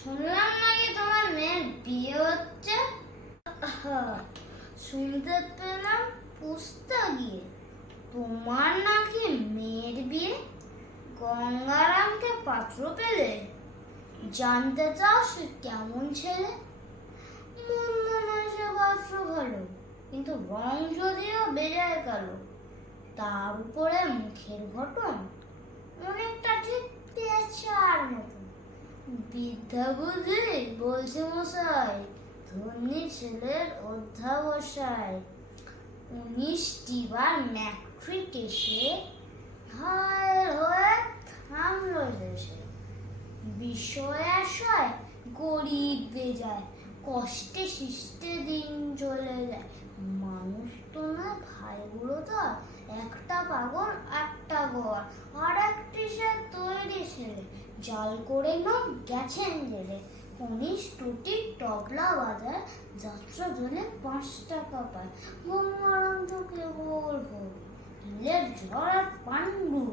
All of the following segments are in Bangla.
শুনলাম নাকি তোমার মেয়ের বিয়ে হচ্ছে। শুনতে পেলাম পুস্তা গিয়ে তোমার নাকি মেয়ের বিয়ে। গঙ্গারামকে পাত্র পেলে? জানতে চাও সে কেমন ছেলে? মন্দ নয় সে পাত্র ভালো, কিন্তু রং যদিও বেজায় কালো। তার উপরে মুখের গঠন অনেকটা ঠিক পেঁচার মতন। বিদ্যা বুদ্ধি বলছে মশাই, ধনী ছেলের অধ্যাবসায়। 19টি বার ম্যাট্রিক এসে হায় হয়ে থামলো দেশে। বিষয় আশায় গরিব বেজায়, কষ্টে শিষ্টে দিন চলে যায়। মানুষ তো না ভাইগুলো তার, একটা পাগল একটা গড়, আর একটি সে তৈরি ছেলে। জাল করে না গেছেন জেলে। কনিষ্ঠটি তবলা বাজায়, যাত্রা দলে 5 টাকা পায়। গঙ্গারাম তো কেবল ভোগ, নীলের ঝড় আর পাণ্ডু,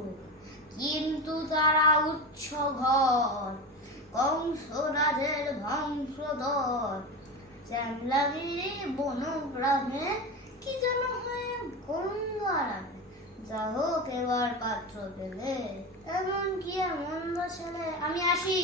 কিন্তু তারা উচ্চ ঘর, কংসরাজের বংশধর। শ্যামলাগিরি বনগ্রামে কি যেন হয় গঙ্গারামে। যা হোক এবার পাত্র পেলে, এমন কি আর মন্দ ছেলে। আমি আসি।